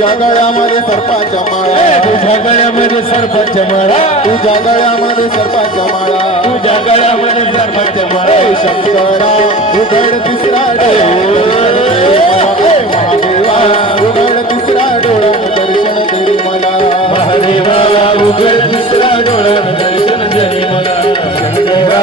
तुझ्या गळ्यामध्ये सर्पाच्या माळा तुझ्या गळ्यामध्ये सर्पाच्या माळा तुझ्या गळ्यामध्ये सर्पाच्या माळा तुझ्या गळ्यामध्ये सर्पाच्या माळा शंकरा उघड तिसरा महादेवा उघड तिसरा डोळा दर्शन दे मला महादेवा उघड तिसरा डोळा दर्शन दे मला शंकरा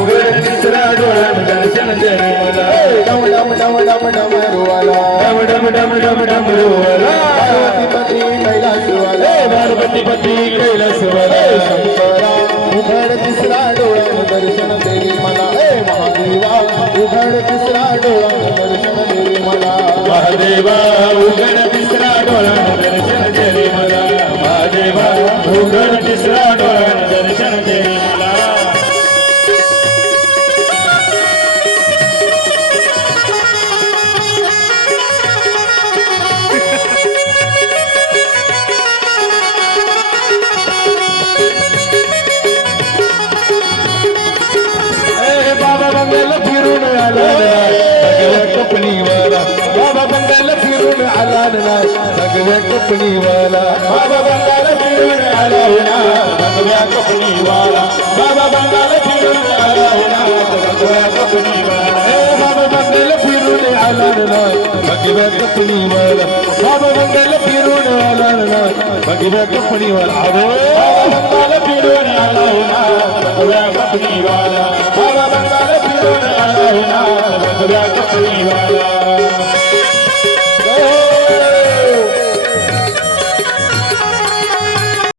उघड तिसरा डोळा दर्शन दे मला डम डम डम डम डम रुवाला डम डम डम डम डम रुवाला पार्वतीपती कैलासवाला पार्वती पती कैलासवाला शंकरा उघड तिसरा डोळा दर्शन दे मला महादेवा उघड तिसरा डोळा दर्शन दे मला महादेवा उघड तिसरा डोळा दर्शन दे मला महादेवा उघड तिसरा डोळा दर्शन दे मला बाबा बंगाल फिरून आला सगळ्या कंपनीवाला बाबा बंगाल फिरून आला ना सगळ्या कंपनीवाला बाबा बंगाल फिरून आला ना सगळ्या कंपनीवाला बाबा बंगाल फिरून आला ना सगळ्या कंपनीवाला बाबा बंगाल फिरून आला ना सगळ्या कंपनीवाला बाबा बंगाल फिरून आला ना सगळ्या कंपनीवाला बाबा बंगाल फिरून आला ना सगळ्या कंपनीवाला बाबा बंगाल फिरून आला ना सगळ्या कंपनीवाला